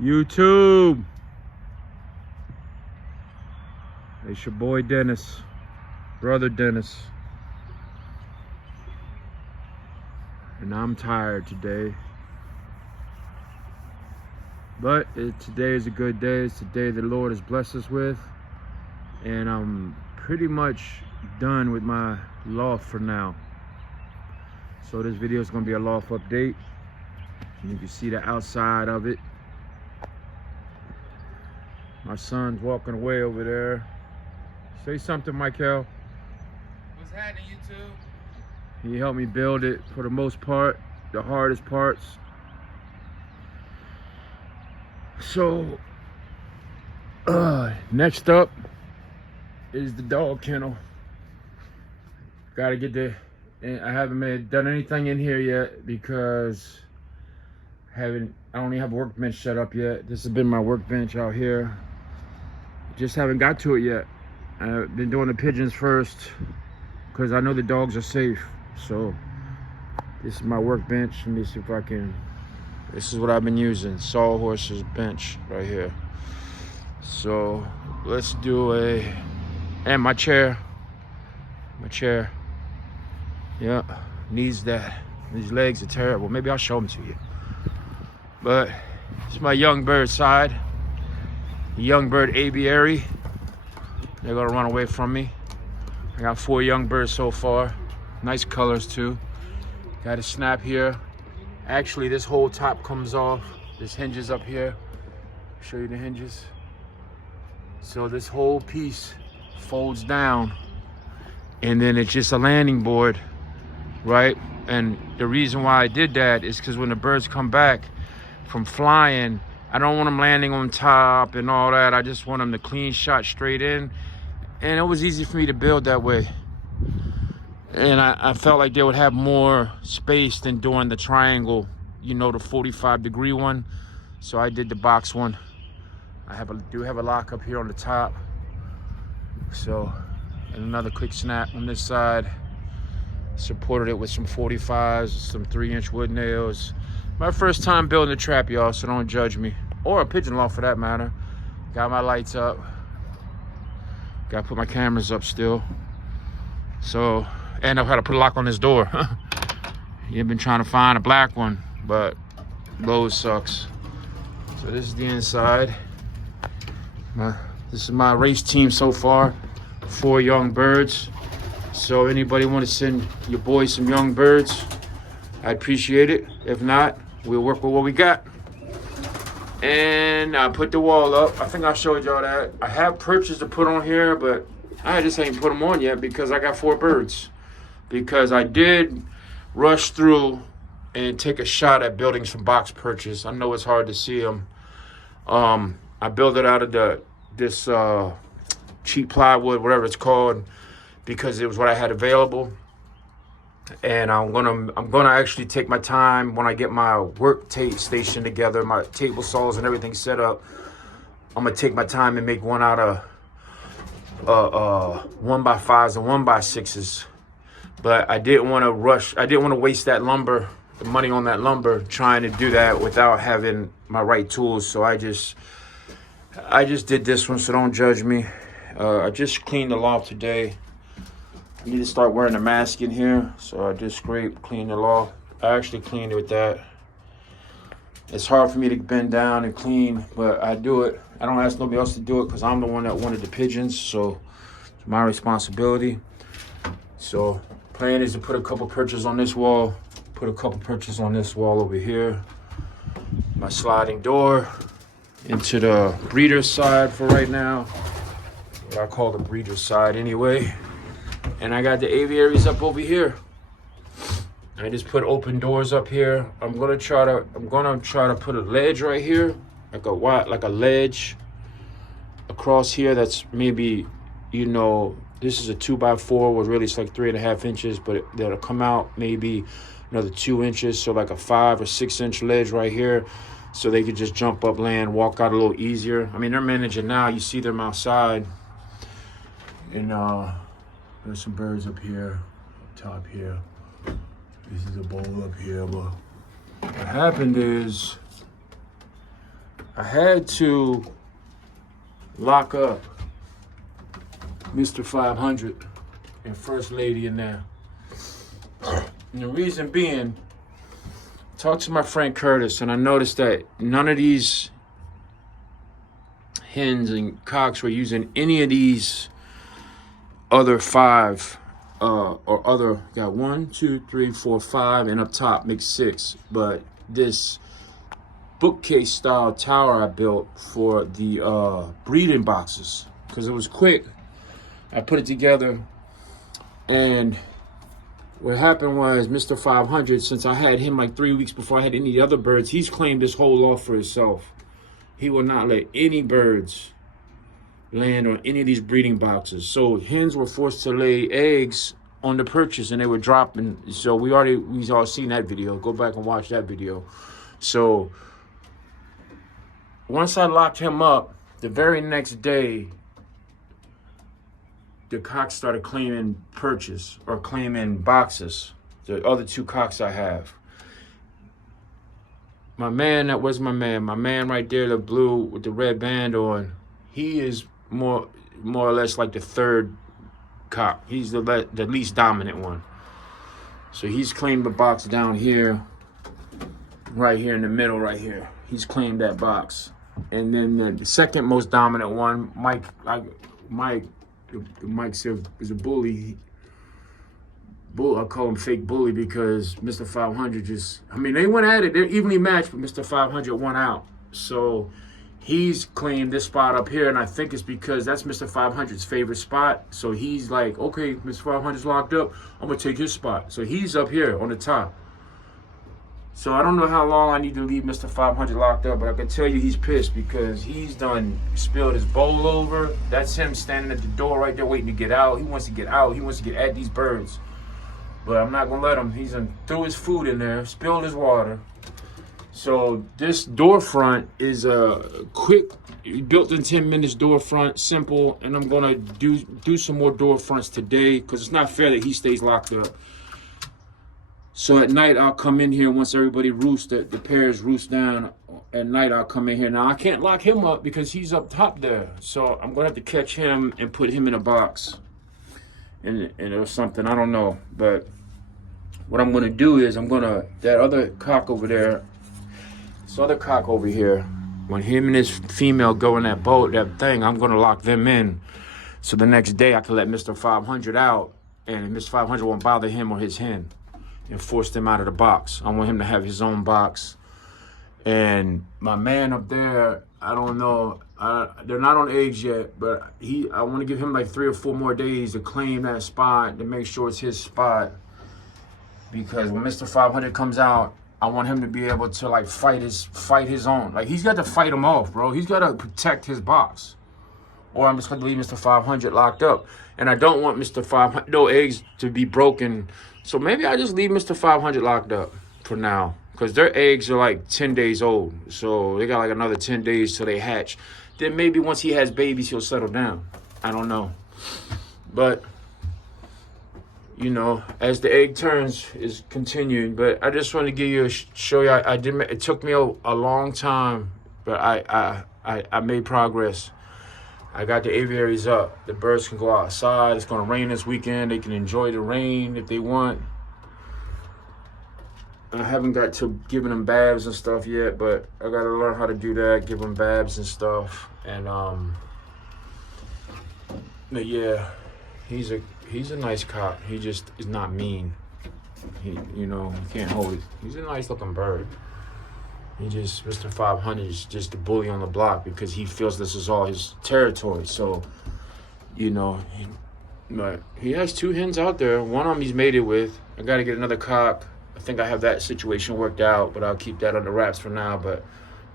YouTube. It's your boy Dennis, brother Dennis. And I'm tired today. But today is a good day. It's the day the Lord has blessed us with. And I'm pretty much done with my loft for now. So this video is going to be a loft update. And you can see the outside of it. My son's walking away over there. Say something, Michael. What's happening, YouTube? He helped me build it for the most part, the hardest parts. So, next up is the dog kennel. Gotta get the, I haven't done anything in here yet because I don't even have a workbench set up yet. This has been my workbench out here. Just haven't got to it yet. I've been doing the pigeons first because I know the dogs are safe. So this is my workbench. Let me see if I can. This is what I've been using. Sawhorse's bench right here. So let's do and my chair. Yeah, needs that. These legs are terrible. Maybe I'll show them to you. But it's my young bird side. The young bird Aviary. They're gonna run away from me. I got 4 young birds so far. Nice colors too. Got a snap here. Actually, this whole top comes off. There's hinges up here. Show you the hinges. So this whole piece folds down, and then it's just a landing board, right? And the reason why I did that is because when the birds come back from flying, I don't want them landing on top and all that. I just want them to clean shot straight in. And it was easy for me to build that way. And I felt like they would have more space than doing the triangle, you know, the 45-degree one. So I did the box one. I do have a lock up here on the top. So, and another quick snap on this side. Supported it with some 45s, some 3-inch wood nails. My first time building a trap, y'all, so don't judge me. Or a pigeon loft for that matter. Got my lights up. Got to put my cameras up still. So, and I've had to put a lock on this door. You've been trying to find a black one, but Lowe's sucks. So this is the inside. This is my race team so far. 4 young birds. So anybody want to send your boys some young birds, I appreciate it. If not, we'll work with what we got. And I put the wall up. I think I showed y'all that. I have perches to put on here, but I just ain't put them on yet because I got 4 birds. Because I did rush through and take a shot at building some box perches. I know it's hard to see them. I built it out of this cheap plywood, whatever it's called, because it was what I had available. And I'm gonna actually take my time when I get my work station together, my table saws and everything set up. I'm gonna take my time and make one out of 1x5s and 1x6s. But I didn't want to rush. I didn't want to waste that lumber, the money on that lumber, trying to do that without having my right tools. So I just did this one. So don't judge me. I just cleaned the loft today. I need to start wearing a mask in here, so I just cleaned the loft. I actually cleaned it with that. It's hard for me to bend down and clean, but I do it. I don't ask nobody else to do it because I'm the one that wanted the pigeons, so it's my responsibility. So plan is to put a couple perches on this wall, put a couple perches on this wall over here. My sliding door into the breeder side for right now. What I call the breeder side anyway. And I got the aviaries up over here. I just put open doors up here. I'm gonna try to put a ledge right here, like a ledge across here. That's maybe, you know, this is a 2x4, where really it's like 3.5 inches, but that'll come out maybe another 2 inches. So like a 5 or 6 inch ledge right here, so they could just jump up, land, walk out a little easier. I mean, they're managing now. You see them outside. And there's some birds up here, top here. This is a bowl up here, but what happened is I had to lock up Mr. 500 and First Lady in there. And the reason being, talked to my friend Curtis, and I noticed that none of these hens and cocks were using any of these other 5 or other, got 1, 2, 3, 4, 5, and up top makes 6. But this bookcase style tower I built for the breeding boxes, because it was quick. I put it together, and what happened was Mr. 500, since I had him like 3 weeks before I had any of the other birds, he's claimed this whole loft for himself. He will not let any birds land on any of these breeding boxes. So hens were forced to lay eggs on the purchase, and they were dropping. So we all seen that video. Go back and watch that video. So once I locked him up, the very next day, the cocks started claiming purchase or claiming boxes. The other 2 cocks I have. My man, that was my man. My man right there, the blue with the red band on. He is more or less like the 3rd cock. He's the least dominant one. So he's claimed the box down here, right here in the middle, right here. He's claimed that box. And then the second most dominant one, Mike is a bully. I call him fake bully because Mr. 500 just, I mean, they went at it. They're evenly matched, but Mr. 500 won out. So he's claimed this spot up here, and I think it's because that's Mr. 500's favorite spot. So he's like, okay, Mr. 500's locked up, I'm going to take his spot. So he's up here on the top. So I don't know how long I need to leave Mr. 500 locked up, but I can tell you he's pissed because he's done spilled his bowl over. That's him standing at the door right there waiting to get out. He wants to get out. He wants to get at these birds. But I'm not going to let him. He's threw his food in there, spilled his water. So this door front is a quick, built in 10 minutes door front, simple. And I'm going to do some more door fronts today because it's not fair that he stays locked up. So at night, I'll come in here once everybody roosts, the pairs roost down. At night, I'll come in here. Now, I can't lock him up because he's up top there. So I'm going to have to catch him and put him in a box and or something. I don't know. But what I'm going to do is that other cock over there, this other cock over here, when him and his female go in that boat, that thing, I'm going to lock them in. So the next day, I can let Mr. 500 out, and Mr. 500 won't bother him or his hen and force them out of the box. I want him to have his own box. And my man up there, I don't know, they're not on eggs yet, but I want to give him like 3 or 4 more days to claim that spot, to make sure it's his spot. Because when Mr. 500 comes out, I want him to be able to like fight his own. Like he's got to fight him off, bro. He's got to protect his box. Or I'm just going to leave Mr. 500 locked up. And I don't want Mr. 500, no eggs to be broken. So maybe I just leave Mr. 500 locked up for now. Because their eggs are like 10 days old. So they got like another 10 days till they hatch. Then maybe once he has babies, he'll settle down. I don't know. But, you know, as the egg turns, is continuing. But I just want to give you show you. It took me a long time, but I made progress. I got the aviaries up. The birds can go outside. It's going to rain this weekend. They can enjoy the rain if they want. I haven't got to giving them babs and stuff yet, but I got to learn how to do that, give them babs and stuff. And, but yeah, he's a nice cock. He just is not mean. You know, you can't hold it. He's a nice looking bird. Mr. 500 is just a bully on the block because he feels this is all his territory. So, you know, but he has 2 hens out there. One of them he's mated with. I got to get another cock. I think I have that situation worked out, but I'll keep that under wraps for now. But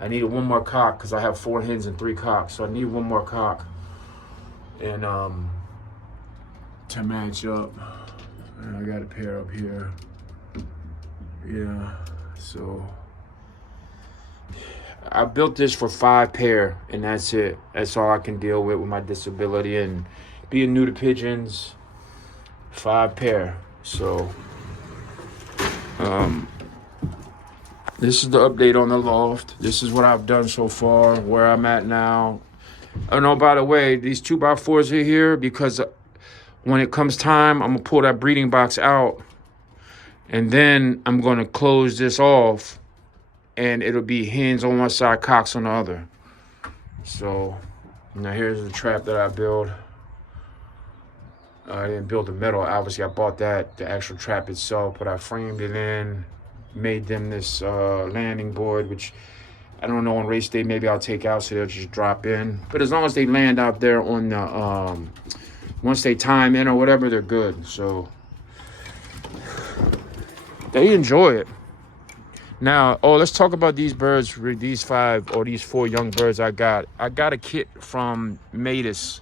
I need 1 more cock because I have 4 hens and 3 cocks. So I need 1 more cock. And to match up. And I got a pair up here. Yeah, so I built this for 5 pair, and that's it. That's all I can deal with my disability and being new to pigeons. 5 pair. So This is the update on the loft. This is what I've done so far, where I'm at now. Oh no, by the way, these 2x4s are here because when it comes time, I'm gonna pull that breeding box out and then I'm gonna close this off and it'll be hens on one side, cocks on the other. So now here's the trap that I built. I didn't build the metal, obviously I bought that, the actual trap itself, but I framed it in, made them this landing board, which I don't know, on race day maybe I'll take out so they'll just drop in. But as long as they land out there on the, once they time in or whatever, they're good. So they enjoy it. Now, let's talk about these birds, these 5 or these 4 young birds I got. I got a kit from Matus,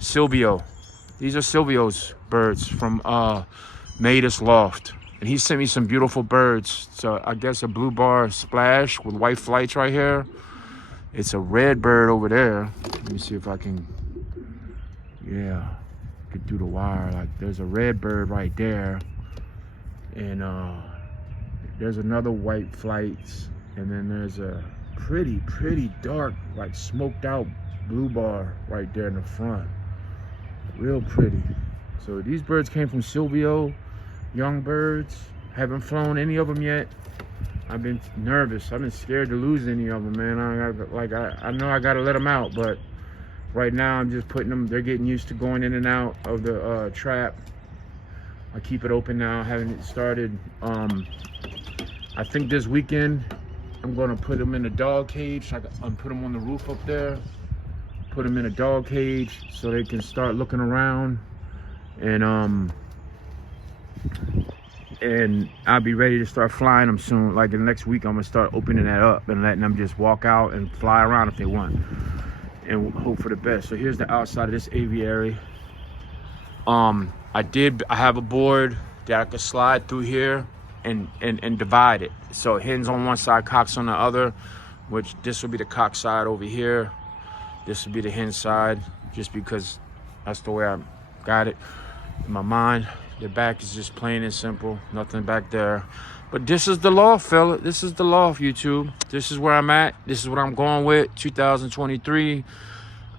Silvio. These are Silvio's birds from Matus Loft. And he sent me some beautiful birds. So I guess a blue bar splash with white flights right here. It's a red bird over there. Let me see if I can, yeah, get through the wire. Like there's a red bird right there. And there's another white flights. And then there's a pretty dark, like smoked out blue bar right there in the front. Real pretty. So these birds came from Silvio, young birds. Haven't flown any of them yet. I've been nervous. I've been scared to lose any of them, man. I know I gotta let them out, but right now I'm just putting them. They're getting used to going in and out of the trap. I keep it open now, having it started. I think this weekend I'm gonna put them in a dog cage. I'm put them on the roof up there. Put them in a dog cage so they can start looking around, and I'll be ready to start flying them soon. Like the next week, I'm gonna start opening that up and letting them just walk out and fly around if they want, and hope for the best. So here's the outside of this aviary. I have a board that I could slide through here and divide it. So hens on one side, cocks on the other, which this will be the cock side over here. This would be the hen side, just because that's the way I got it in my mind. The back is just plain and simple, nothing back there. But this is the loft, fella. This is the loft, YouTube. This is where I'm at. This is what I'm going with, 2023.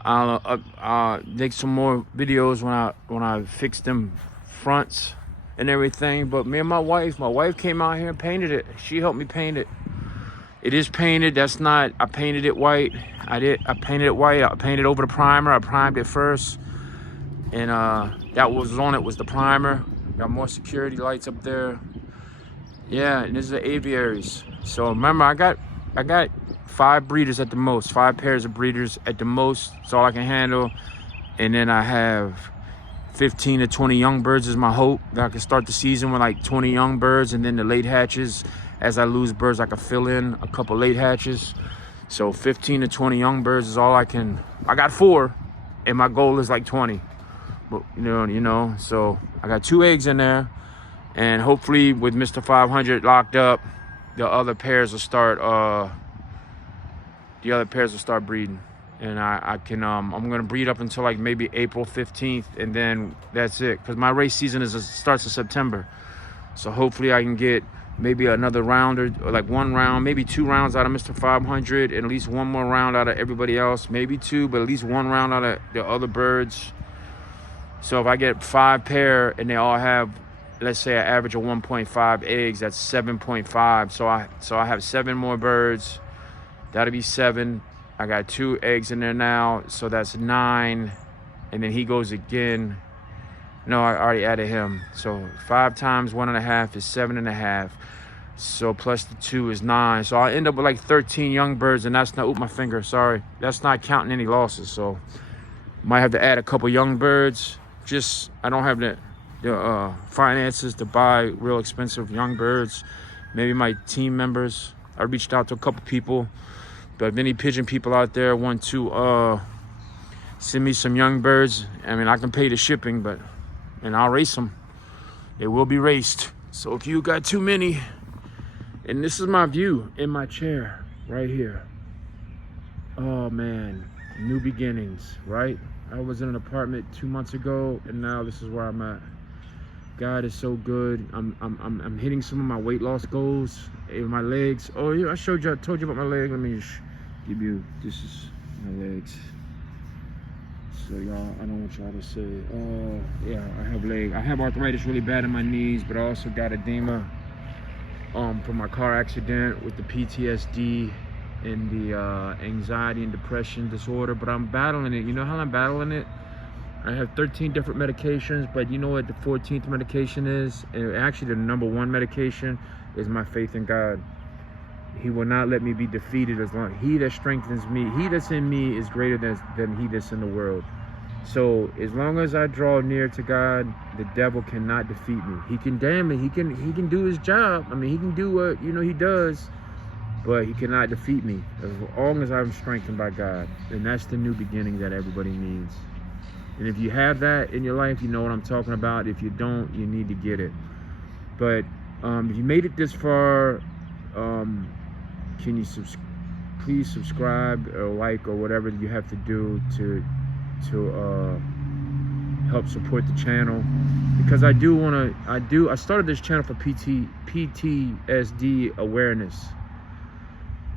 I'll make some more videos when I fix them fronts and everything. But me and my wife came out here and painted it. She helped me paint it. It is painted. That's not, I painted it white. I painted it white. I painted over the primer. I primed it first. And that was on it was the primer. Got more security lights up there. Yeah, and this is the aviaries. So remember, I got 5 breeders at the most, 5 pairs of breeders at the most. That's all I can handle. And then I have 15 to 20 young birds is my hope. That I can start the season with like 20 young birds, and then the late hatches. As I lose birds, I can fill in a couple late hatches. So 15 to 20 young birds is all I can. I got 4, and my goal is like 20. But you know. So I got 2 eggs in there, and hopefully with Mr. 500 locked up, the other pairs will start. Breeding, and I can. I'm gonna breed up until like maybe April 15th, and then that's it. Cause my race season starts in September, so hopefully I can get maybe another round or like 1 round, maybe 2 rounds out of Mr. 500, and at least 1 more round out of everybody else. Maybe 2, but at least 1 round out of the other birds. So if I get 5 pair and they all have, let's say, an average of 1.5 eggs, that's 7.5. So I have 7 more birds. That'll be 7. I got 2 eggs in there now, so that's 9. And then he goes again. No, I already added him. So 5 times 1.5 is 7.5. So plus the 2 is 9. So I end up with like 13 young birds, and that's not, oop, my finger, sorry. That's not counting any losses. So might have to add a couple young birds. Just, I don't have the finances to buy real expensive young birds. Maybe my team members. I reached out to a couple people, but if any pigeon people out there want to send me some young birds, I mean, I can pay the shipping, and I'll race them. They will be raced. So if you got too many, and this is my view in my chair right here. Oh man, new beginnings, right? I was in an apartment 2 months ago, and now this is where I'm at. God is so good. I'm hitting some of my weight loss goals in my legs. Oh yeah, I told you about my leg. Let me just give you, this is my legs. So y'all, I don't want y'all to say, yeah, I have arthritis really bad in my knees, but I also got edema from my car accident with the PTSD and the anxiety and depression disorder, but I'm battling it. You know how I'm battling it? I have 13 different medications, but you know what the 14th medication is? And actually the number one medication is my faith in God. He will not let me be defeated as long. He that strengthens me, he that's in me is greater than he that's in the world. So as long as I draw near to God, the devil cannot defeat me. He can damn it. He can do his job. I mean, he can do what he does, but he cannot defeat me as long as I'm strengthened by God. And that's the new beginning that everybody needs. And if you have that in your life, you know what I'm talking about. If you don't, you need to get it. But if you made it this far, can you please subscribe or like or whatever you have to do to help support the channel, because I started this channel for PTSD awareness.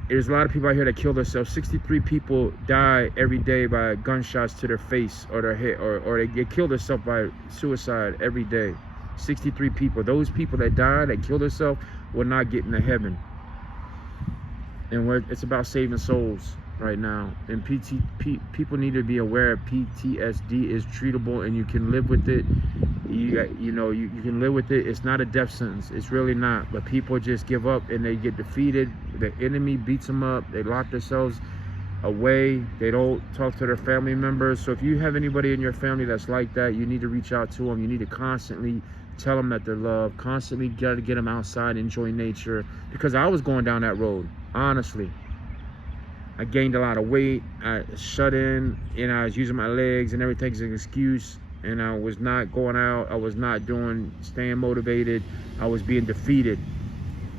There's a lot of people out here that kill themselves. 63 people die every day by gunshots to their face or their head, or they get killed themselves by suicide every day. 63 people. Those people that die, that kill themselves, will not get into heaven. And it's about saving souls right now. And people need to be aware PTSD is treatable, and you can live with it. You can live with it. It's not a death sentence. It's really not. But people just give up and they get defeated. The enemy beats them up. They lock themselves away. They don't talk to their family members. So if you have anybody in your family that's like that, you need to reach out to them. You need to constantly tell them that they're loved. Constantly got to get them outside, enjoy nature. Because I was going down that road, honestly. I gained a lot of weight. I shut in, and I was using my legs and everything as an excuse. And I was not going out. I was not staying motivated. I was being defeated.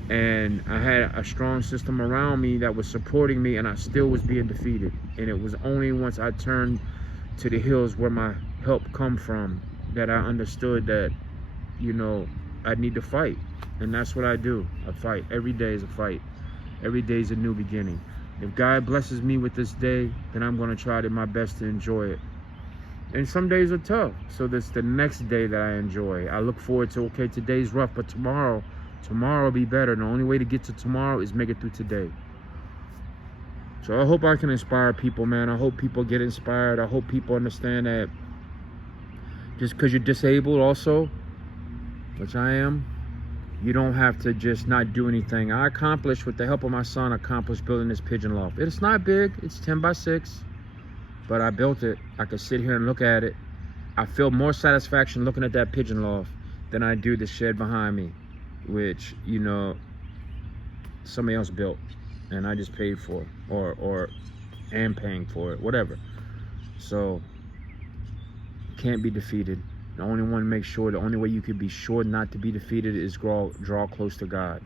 And I had a strong system around me that was supporting me, and I still was being defeated. And it was only once I turned to the hills where my help come from that I understood that, I need to fight. And that's what I do. I fight. Every day is a fight. Every day is a new beginning. If God blesses me with this day, then I'm going to try my best to enjoy it. And some days are tough, so that's the next day that I enjoy. I look forward to, okay, today's rough, but tomorrow will be better. And the only way to get to tomorrow is make it through today. So I hope I can inspire people, man. I hope people get inspired. I hope people understand that just because you're disabled also, which I am, you don't have to just not do anything. I accomplished, with the help of my son, building this Pigeon Loft. It's not big, it's 10 by 6, but I built it. I could sit here and look at it. I feel more satisfaction looking at that Pigeon Loft than I do the shed behind me, which, somebody else built and I just paid for, or am paying for it, whatever. So, can't be defeated. The only way you can be sure not to be defeated is draw close to God.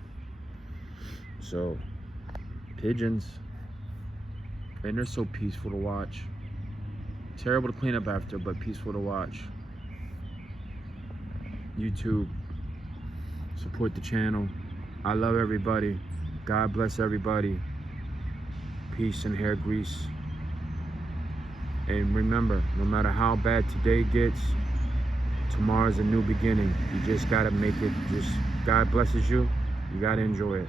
So, pigeons, and they're so peaceful to watch. Terrible to clean up after, but peaceful to watch. YouTube, support the channel. I love everybody. God bless everybody. Peace and hair grease. And remember, no matter how bad today gets, tomorrow's a new beginning. You just gotta make it. God blesses you. You gotta enjoy it.